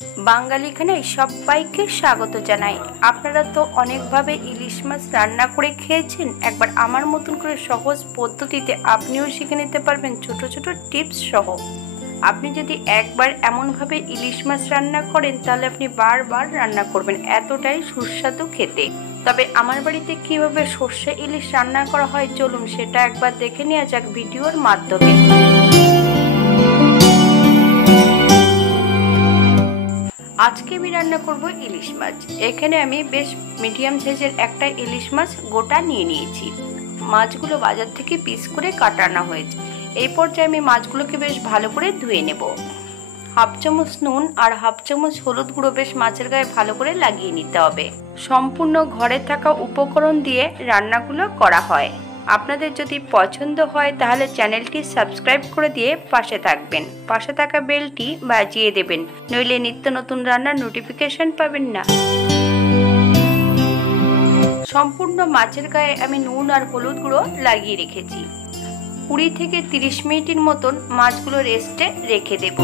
বাঙালি খানায় সবাইকে স্বাগত জানাই। আপনারা তো অনেকভাবে ইলিশ মাছ রান্না করে খেয়েছেন, একবার আমার মতন করে সহজ পদ্ধতিতে আপনিও শিখে নিতে পারবেন ছোট ছোট টিপস সহ। আপনি যদি একবার এমনভাবে ইলিশ মাছ রান্না করেন তাহলে আপনি বারবার রান্না করবেন, এতটাই সুস্বাদু খেতে। তবে আমার বাড়িতে কিভাবে সর্ষে ইলিশ রান্না করা হয় চলুন সেটা একবার দেখে নেওয়া যাক ভিডিওর মাধ্যমে। আজকে আমি রান্না করব ইলিশ মাছ। এখানে আমি বেশ মিডিয়াম সাইজের একটা ইলিশ মাছ গোটা নিয়ে নিয়েছি। মাছগুলো বাজার থেকে পিস করে কাটানো হয়েছে। এই পর্যায়ে আমি মাছগুলোকে বেশ ভালো করে ধুয়ে নেব। হাফ চামচ নুন আর হাফ চামচ হলুদ গুঁড়ো বেশ মাছের গায়ে ভালো করে লাগিয়ে নিতে হবে। সম্পূর্ণ ঘরে থাকা উপকরণ দিয়ে রান্নাগুলো করা হয়। আপনাদের যদি পছন্দ হয় তাহলে চ্যানেলটি সাবস্ক্রাইব করে দিয়ে পাশে থাকবেন, পাশে থাকা বেলটি বাজিয়ে দেবেন, নইলে নিত্য নতুন রান্নার নোটিফিকেশন পাবেন না। সম্পূর্ণ মাছের গায়ে আমি নুন আর হলুদ গুঁড়ো লাগিয়ে রেখেছি। 20 থেকে 30 মিনিটের মতন মাছগুলো রেস্টে রেখে দেব।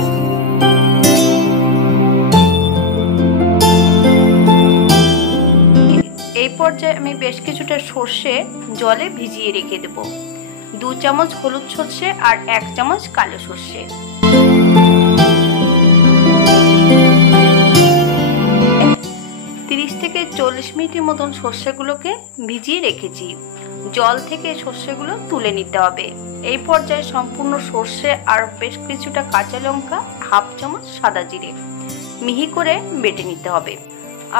এই পর্যায়ে আমি বেশ কিছুটা সর্ষে জলে ভিজিয়ে রেখে দেব। 2 চামচ হলুদ সর্ষে আর 1 চামচ কালো সর্ষে। 30 থেকে 40 মিনিটের মতন সর্ষেগুলোকে ভিজিয়ে রেখেছি। জল থেকে সর্ষেগুলো তুলে নিতে হবে। এই পর্যায়ে সম্পূর্ণ সর্ষে আর বেশ কিছুটা কাঁচা লঙ্কা, হাফ চামচ সাদা জিরে মিহি করে বেটে নিতে হবে।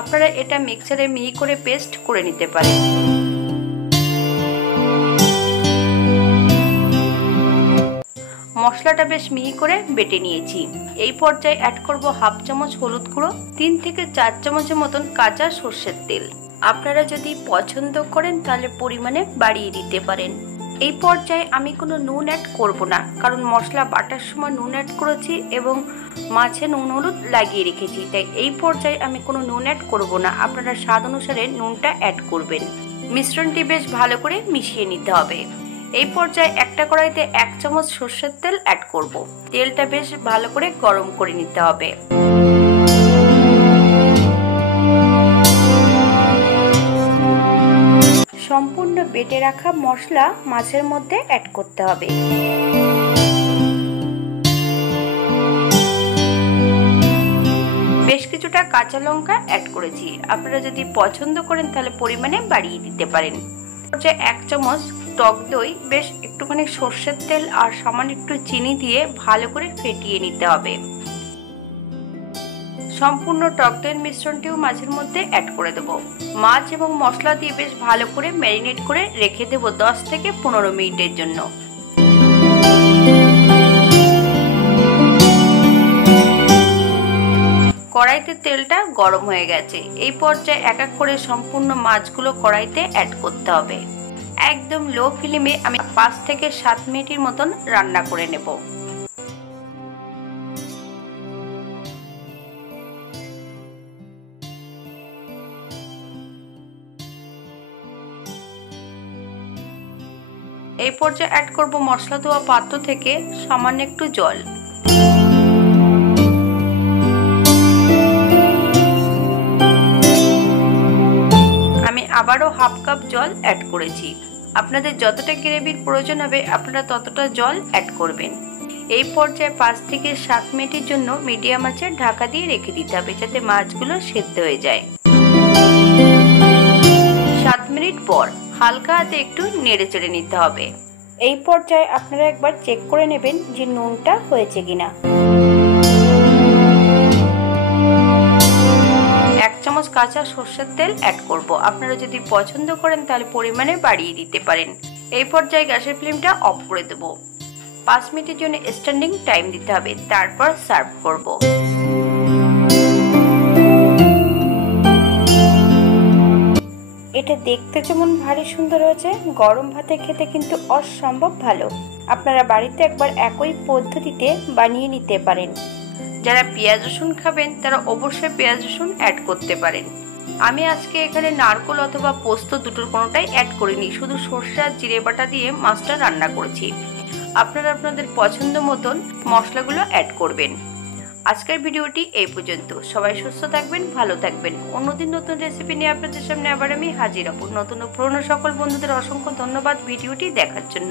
আপনারা এটা মিক্সারে মিহি করে পেস্ট করে নিতে পারেন। মশলাটা বেশ মিহি করে বেটে নিয়েছি। এই পর্যায়ে অ্যাড করব হাফ চামচ হলুদ গুঁড়ো, 3 থেকে 4 চামচের মতন কাঁচা সর্ষের তেল। আপনারা যদি পছন্দ করেন তাহলে পরিমাণে বাড়িয়ে দিতে পারেন। এই পর্যায়ে আমি কোনো নুন অ্যাড করব না, কারণ মশলা বাটার সময় নুন অ্যাড করেছি এবং মাছে নুন হলুদ লাগিয়ে রেখেছি, তাই এই পর্যায়ে আমি কোনো নুন অ্যাড করব না। আপনারা স্বাদ অনুসারে নুনটা অ্যাড করবেন। মিশ্রণটি বেশ ভালো করে মিশিয়ে নিতে হবে। এই পর্যায়ে একটা কড়াইতে 1 চামচ সর্ষের তেল অ্যাড করব। তেলটা বেশ ভালো করে গরম করে নিতে হবে। সম্পূর্ণ বেটে রাখা মশলা মাছের মধ্যে অ্যাড করতে হবে। বেশ কিছুটা কাঁচা লঙ্কা অ্যাড করেছি। আপনারা যদি পছন্দ করেন তাহলে পরিমাণে বাড়িয়ে দিতে পারেন। 1 চামচ টক দই বেশ একটুখানি সর্ষের তেল আর সামান্য একটু চিনি দিয়ে ভালো করে ফেটিয়ে নিতে হবে। সম্পূর্ণ টক দইয়ের মিশ্রণটিও মাছের মধ্যে অ্যাড করে দেব। মাছ এবং মশলা দিয়ে বেশ ভালো করে ম্যারিনেট করে রেখে দেব 10 থেকে 15 মিনিটের জন্য। কড়াইতে তেলটা গরম হয়ে গেছে। এই পর্যায়ে এক এক করে সম্পূর্ণ মাছগুলো কড়াইতে অ্যাড করতে হবে। একদম লো ফ্লেমে আমি 5 থেকে 7 মিনিটের মতন রান্না করে নেব। এই পর্যায়ে অ্যাড করব মশলা ধোয়া পাত্র থেকে সামান্য একটু জল। আমি আবারও হাফ কাপ জল অ্যাড করেছি। আপনাদের যতটা গ্রেভির প্রয়োজন হবে আপনারা ততটা জল অ্যাড করবেন। এই পর্যায়ে 5 থেকে 7 মিনিটের জন্য মিডিয়াম আঁচে ঢাকা দিয়ে রেখে দিতে হবে, যাতে মাছগুলো সেদ্ধ হয়ে যায়। 7 মিনিট পর হালকা হাতে একটু নেড়ে চেড়ে নিতে হবে। এই পর্যায়ে আপনারা একবার চেক করে নেবেন যে নুনটা হয়েছে কিনা। 1 চামচ কাঁচা সর্ষের তেল অ্যাড করব। আপনারা যদি পছন্দ করেন তাহলে পরিমাণে বাড়িয়ে দিতে পারেন। এই পর্যায়ে গ্যাসের ফ্লেমটা অফ করে দেব। 5 মিনিটের জন্য স্ট্যান্ডিং টাইম দিতে হবে, তারপর সার্ভ করব। এটা দেখতে যেমন ভারী সুন্দর হয়েছে, গরম ভাতে খেতে কিন্তু অসম্ভব ভালো। আপনারা বাড়িতে একবার একই পদ্ধতিতে বানিয়ে নিতে পারেন। যারা পেঁয়াজ রসুন খাবেন তারা অবশ্যই পেঁয়াজ রসুন অ্যাড করতে পারেন। আমি আজকে এখানে নারকেল অথবা পোস্ত দুটোর কোনোটাই অ্যাড করিনি, শুধু সর্ষে আর জিরে বাটা দিয়ে মাছটা রান্না করেছি। আপনারা আপনাদের পছন্দ মতন মশলাগুলো অ্যাড করবেন। আজকের ভিডিওটি এই পর্যন্ত। সবাই সুস্থ থাকবেন, ভালো থাকবেন। অন্যদিন নতুন রেসিপি নিয়ে আপনাদের সামনে আবার আমি হাজির হব। নতুন ও পুরনো সকল বন্ধুদের অসংখ্য ধন্যবাদ ভিডিওটি দেখার জন্য।